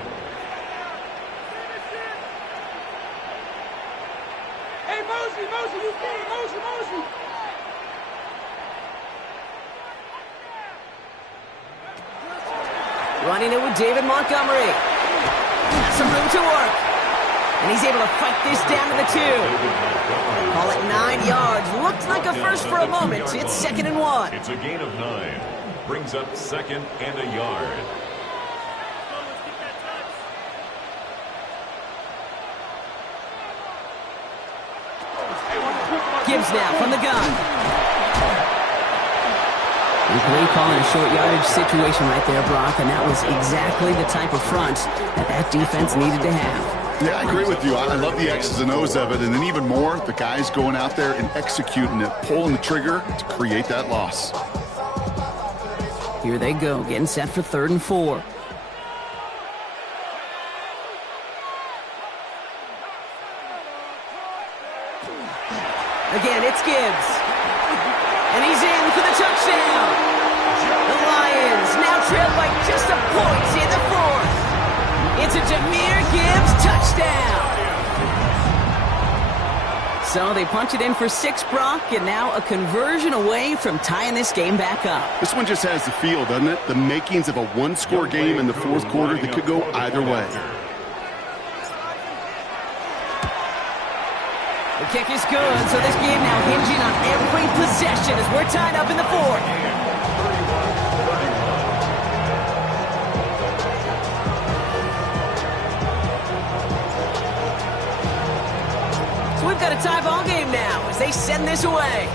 Hey, Mosey, you see it, Mosey. Running it with David Montgomery. Got some room to work. And he's able to fight this down to the 2. Call it 9 yards. Looked like a first for a moment. It's 2nd and 1. It's a gain of 9. Brings up 2nd and a yard. Gibbs now from the gun. Great call in a short yardage situation right there, Brock, and that was exactly the type of front that defense needed to have. Yeah, I agree with you. I love the X's and O's of it, and then even more, the guys going out there and executing it, pulling the trigger to create that loss. Here they go, getting set for 3rd and 4. Again, it's Gibbs. And he's in for the touchdown. The Lions now trail by just a point in the 4th. It's a Jahmyr Gibbs touchdown. So they punch it in for 6, Brock, and now a conversion away from tying this game back up. This one just has the feel, doesn't it? The makings of a one-score game in the 4th quarter that could go either way. The kick is good, so this game now hinging on every possession as we're tied up in the fourth. So we've got a tie ball game now as they send this away.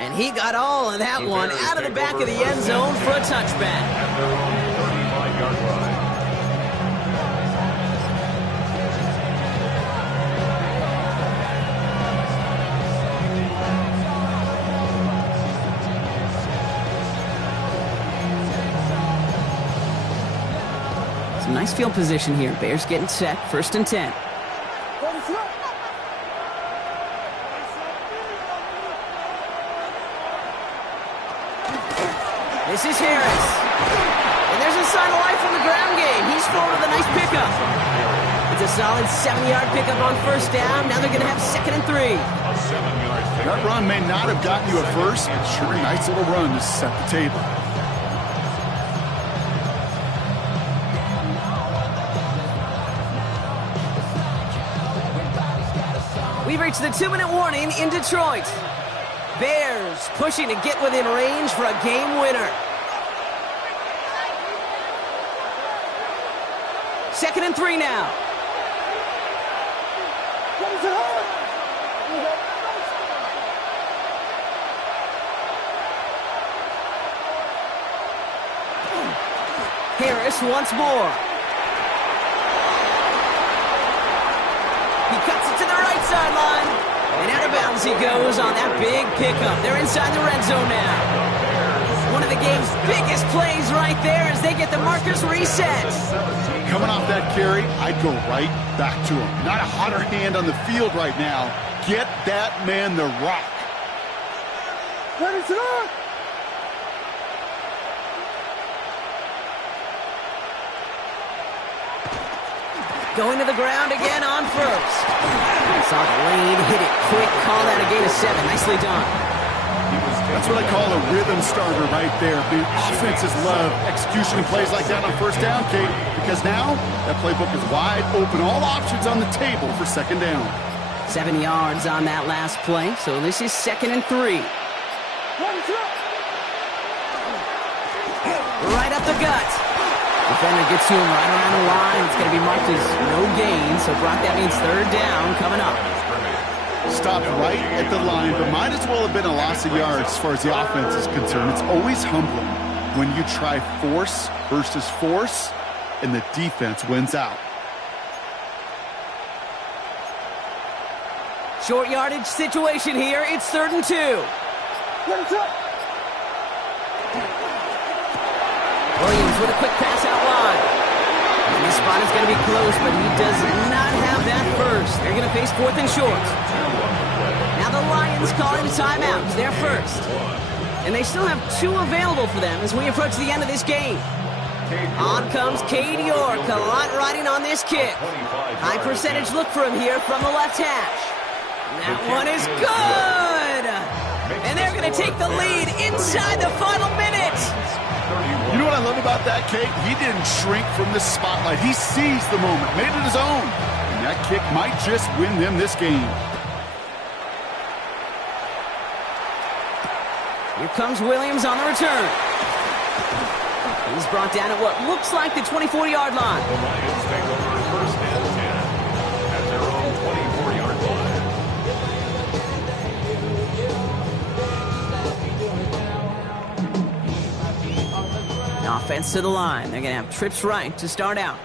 And he got all of that one out of the back of the end zone for a touchback. At their own 35-yard line. Some nice field position here. Bears getting set, 1st and 10. This is Harris. And there's a sign of life from the ground game. He's forward with a nice pickup. It's a solid 7-yard pickup on 1st down. Now they're going to have 2nd and 3. A 7-yard pickup. That run may not have gotten you a first, but sure a nice little run to set the table. We've reached the 2-minute warning in Detroit. Bears pushing to get within range for a game winner. 2nd and 3 now. Harris once more. He cuts it to the right sideline. And out of bounds he goes on that big pickup. They're inside the red zone now. One of the game's biggest plays right there as they get the markers reset. Coming off that carry, I'd go right back to him. Not a hotter hand on the field right now. Get that man the rock. Ready to go! Going to the ground again on 1st. Saw the lane, hit it quick, call that a gain of 7. Nicely done. That's what I call a rhythm starter right there. The offenses love execution and plays like that on 1st down, Kate, because now that playbook is wide open. All options on the table for 2nd down. 7 yards on that last play, so this is 2nd and 3. Right up the gut. Defender gets to him right around the line. It's going to be marked as no gain, so Brock, that means 3rd down coming up. Stopped right at the line, but might as well have been a loss of yards as far as the offense is concerned. It's always humbling when you try force versus force, and the defense wins out. Short yardage situation here. It's 3rd and 2. Williams with a quick pass out wide. And this spot is going to be close, but he does not have that first. They're going to face 4th and short. Now the Lions calling timeouts. They're first. And they still have 2 available for them as we approach the end of this game. On comes Cade York. A lot riding on this kick. High percentage look for him here from the left hash. That one is good. And they're going to take the lead inside the final minute. You know what I love about that, Kate? He didn't shrink from the spotlight. He seized the moment, made it his own. And that kick might just win them this game. Here comes Williams on the return. He's brought down at what looks like the 24-yard line. The Lions take over 1st and 10 at their own 24-yard line. Offense to the line. They're going to have trips right to start out.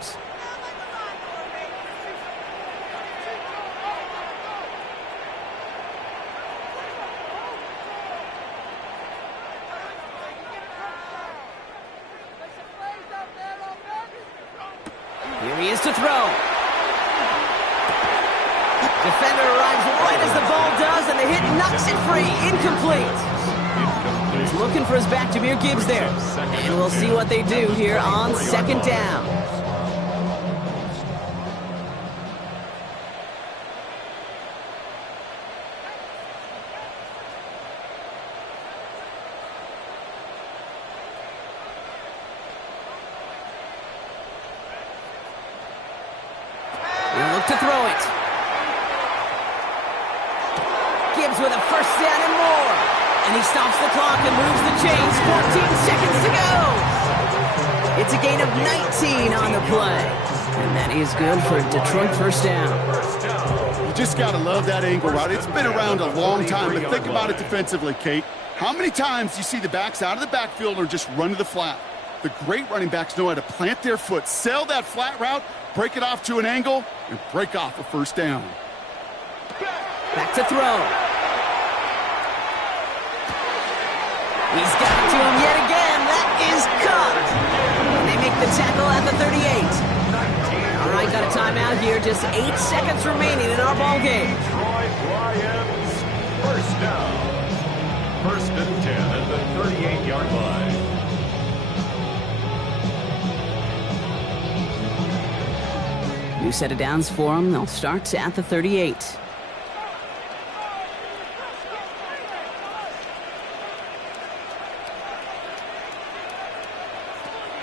Here he is to throw. Defender arrives right as the ball does, and the hit knocks it free. Incomplete. He's looking for his back, Jahmyr Gibbs there. And we'll see what they do here on 2nd down. with a first down and more. And he stops the clock and moves the chains. 14 seconds to go. It's a gain of 19 on the play. And that is good for a Detroit first down. You just got to love that angle route. It's been around a long time, but think about it defensively, Kate. How many times do you see the backs out of the backfield or just run to the flat? The great running backs know how to plant their foot, sail that flat route, break it off to an angle, and break off a first down. Back to throw. He's got it to him yet again. That is caught. And they make the tackle at the 38. All right, got a timeout here. Just 8 seconds remaining in our ball game. Detroit Lions, first down. First and 10 at the 38-yard line. New set of downs for them. They'll start at the 38.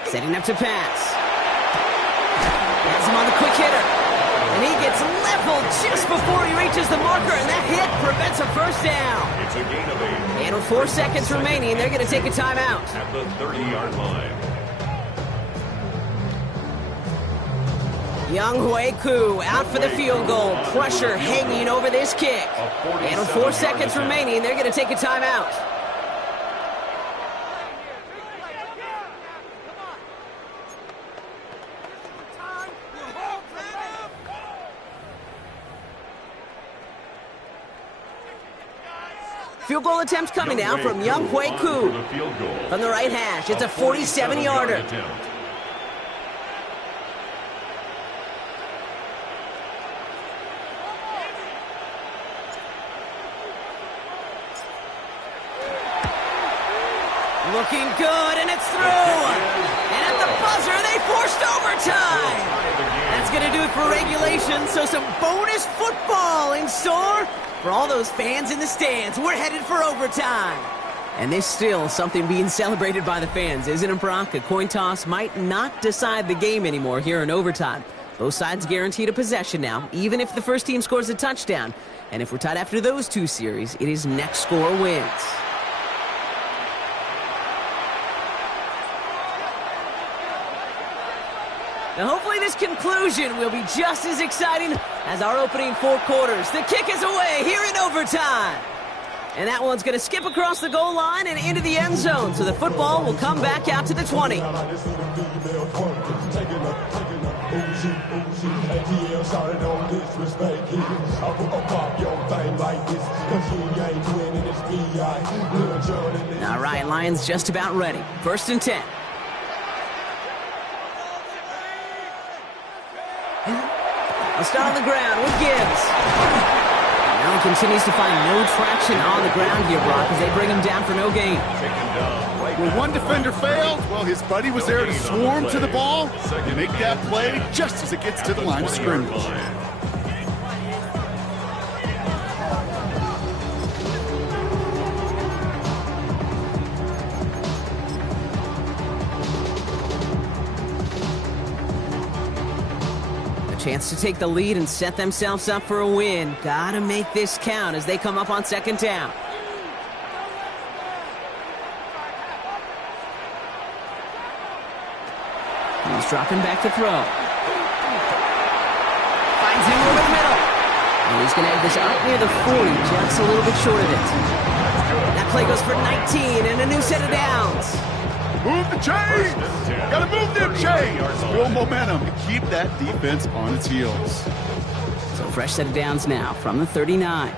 Setting up to pass. Has him on the quick hitter. And he gets leveled just before he reaches the marker, and that hit prevents a first down. It's a gain of 8. And with 4 seconds remaining, they're going to take a timeout. At the 30-yard line. Young Hui Koo out for the field goal. Pressure hanging over this kick. And with 4 seconds remaining, they're going to take a timeout. Field goal attempt coming now from Young Hui Koo from the right hash. It's a 47-yarder. Looking good, and it's through. And at the buzzer, they forced overtime. That's going to do it for regulation, so some bonus football in store for all those fans in the stands. We're headed for overtime. And there's still something being celebrated by the fans, isn't it, Brock? A coin toss might not decide the game anymore here in overtime. Both sides guaranteed a possession now, even if the first team scores a touchdown. And if we're tied after those two series, it is next score wins. Now, hopefully this conclusion will be just as exciting as our opening 4 quarters. The kick is away here in overtime. And that one's going to skip across the goal line and into the end zone. So the football will come back out to the 20. All right, Lions just about ready. First and 10. I'll start on the ground with Gibbs. Now he continues to find no traction on the ground here, Brock, as they bring him down for no gain. When one defender failed, well, his buddy was there to swarm to the ball and make that play just as it gets to the line of scrimmage. Chance to take the lead and set themselves up for a win. Gotta make this count as they come up on second down. He's dropping back to throw. Finds him over the middle. And he's going to have this up near the 40, just a little bit short of it. That play goes for 19 and a new set of downs. Move the chains! Gotta move them chains! Build momentum and keep that defense on its heels. So fresh set of downs now from the 39.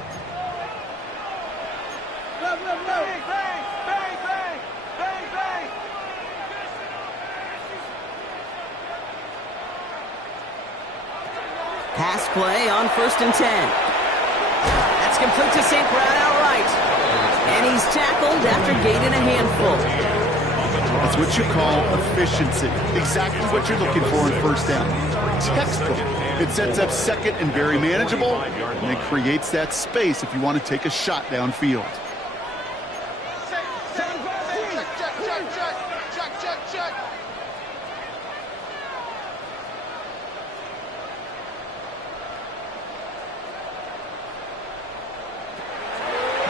Pass play on first and 10. That's complete to St. Brown outright. And he's tackled after gaining a handful. That's what you call efficiency. Exactly what you're looking for in first down. Textbook. It sets up second and very manageable, and it creates that space if you want to take a shot downfield.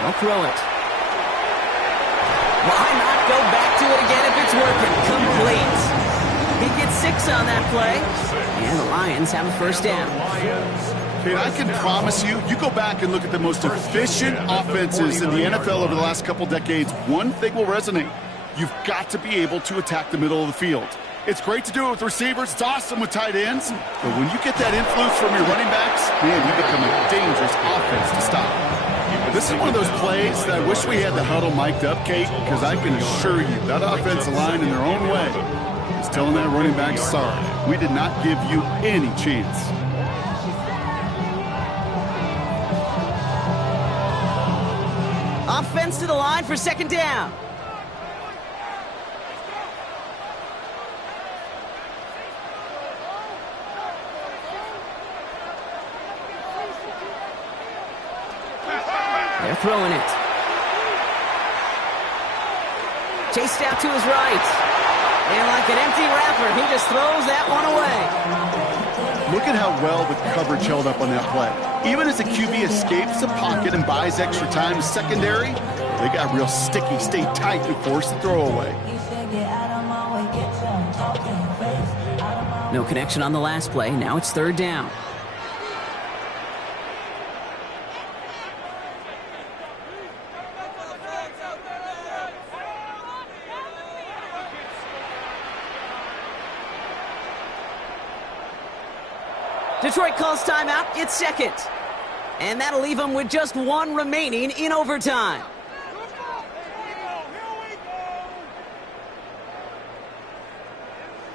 They'll throw it. Why not go back to it again if it's working? Complete. He gets 6 on that play. And the Lions have a first down. Kate, I can promise you, you go back and look at the most efficient offenses in the NFL over the last couple decades, one thing will resonate. You've got to be able to attack the middle of the field. It's great to do it with receivers. It's awesome with tight ends. But when you get that influence from your running backs, man, you become a dangerous offense to stop. This is one of those plays that I wish we had the huddle mic'd up, Kate, because I can assure you that offensive line in their own way is telling that running back, sorry, we did not give you any chance. Offense to the line for second down. They're throwing it. Chased out to his right. And like an empty wrapper, he just throws that one away. Look at how well the coverage held up on that play. Even as the QB escapes the pocket and buys extra time secondary, they got real sticky, stayed tight, and forced the throw away. No connection on the last play. Now it's third down. Detroit calls timeout. It's second. And that'll leave them with just 1 remaining in overtime.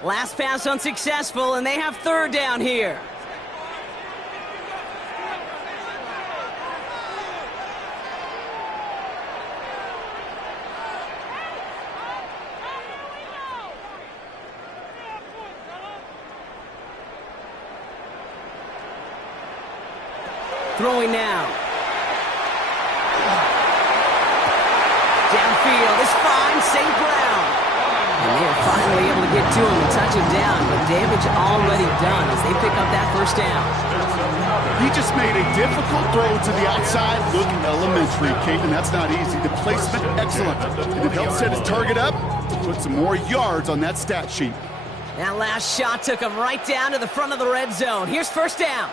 Last pass unsuccessful, and they have third down here. Throwing now. Downfield is fine, St. Brown. And they are finally able to get to him and touch him down, but damage already done as they pick up that first down. He just made a difficult throw to the outside, looking elementary, Kate, and that's not easy. The placement, excellent. And it helped set his target up to put some more yards on that stat sheet. That last shot took him right down to the front of the red zone. Here's first down.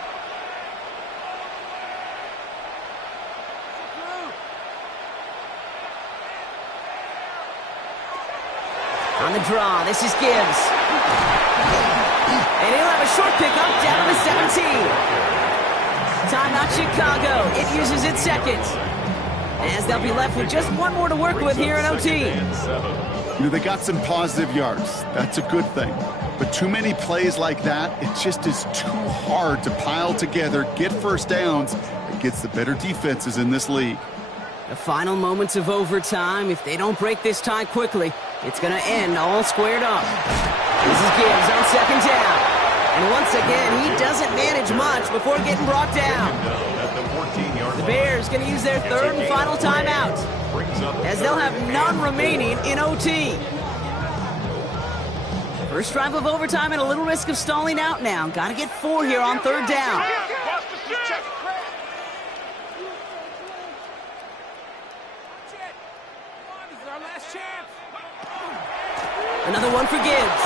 On the draw, this is Gibbs. And he'll have a short pickup down to the 17. Timeout Chicago. It uses its second. As they'll be left with just 1 more to work with here in OT. You know, they got some positive yards. That's a good thing. But too many plays like that, it just is too hard to pile together, get first downs against the better defenses in this league. The final moments of overtime, if they don't break this tie quickly, it's going to end all squared up. This is Gibbs on second down. And once again, he doesn't manage much before getting brought down. The Bears going to use their third and final timeout, as they'll have none remaining in OT. First drive of overtime and a little risk of stalling out now. Got to get 4 here on third down. Another one for Gibbs.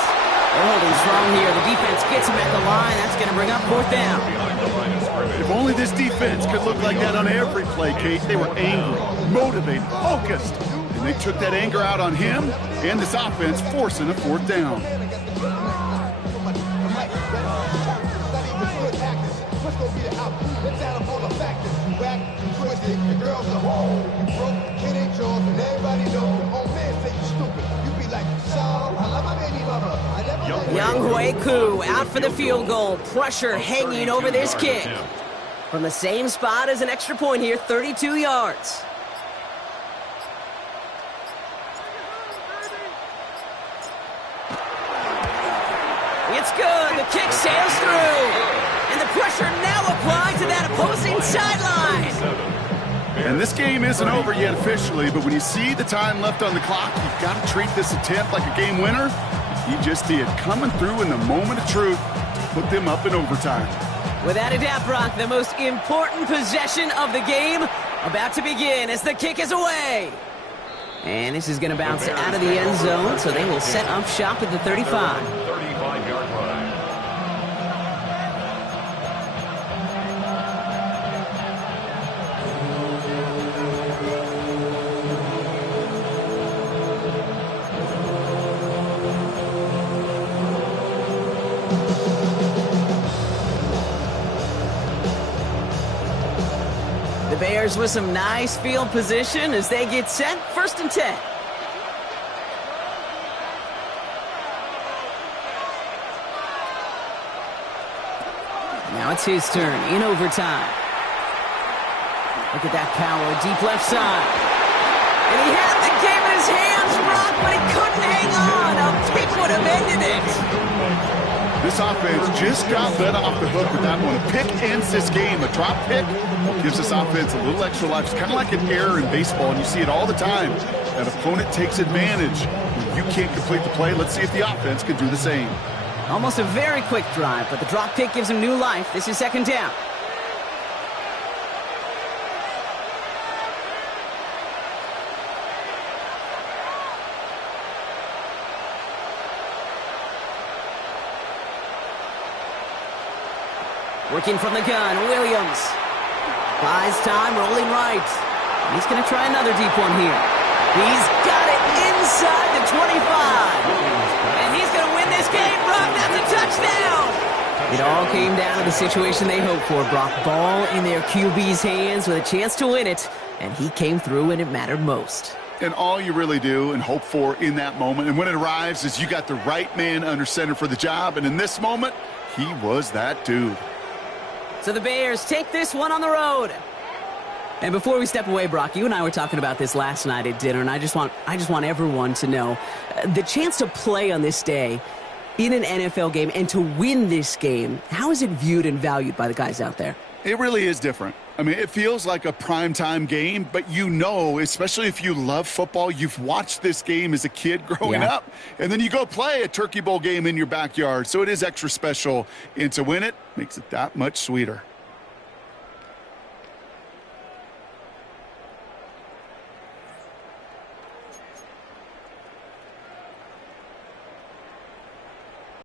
They're holding strong here. The defense gets him at the line. That's going to bring up fourth down. If only this defense could look like that on every play, Kate. They were angry, motivated, focused. And they took that anger out on him and this offense, forcing a fourth down. Younghoe Koo out for the field goal. Pressure hanging over this kick. From the same spot as an extra point here, 32 yards. It's good. The kick sails through. And the pressure now applied to that opposing sideline. And this game isn't over yet officially, but when you see the time left on the clock, you've got to treat this attempt like a game winner. You just see it coming through in the moment of truth to put them up in overtime. Without a doubt, Brock, the most important possession of the game About to begin as the kick is away. And this is going to bounce out of the end zone, so they will set up shop at the 35. 35-yard line. The Bears with some nice field position as they get set. 1st and 10. Now it's his turn in overtime. Look at that power, deep left side. And he had the game in his hands, Brock, but he couldn't hang on. A pick would have ended it. This offense just got let off the hook with that one. A pick ends this game. A drop pick gives this offense a little extra life. It's kind of like an error in baseball, and you see it all the time. That opponent takes advantage. When you can't complete the play, let's see if the offense can do the same. Almost a very quick drive, but the drop pick gives him new life. This is 2nd down. Working from the gun, Williams. Buys time, rolling right. He's going to try another deep one here. He's got it inside the 25. And he's going to win this game, Brock. That's a touchdown. It all came down to the situation they hoped for, Brock. Ball in their QB's hands with a chance to win it. And he came through when it mattered most. And all you really do and hope for in that moment, and when it arrives, is you got the right man under center for the job. And in this moment, he was that dude. So the Bears take this one on the road. And before we step away, Brock, you and I were talking about this last night at dinner, and I just want everyone to know the chance to play on this day in an NFL game and to win this game. How is it viewed and valued by the guys out there? It really is different. I mean, it feels like a primetime game, but you know, especially if you love football, you've watched this game as a kid growing up, and then you go play a Turkey Bowl game in your backyard. So it is extra special, and to win it makes it that much sweeter.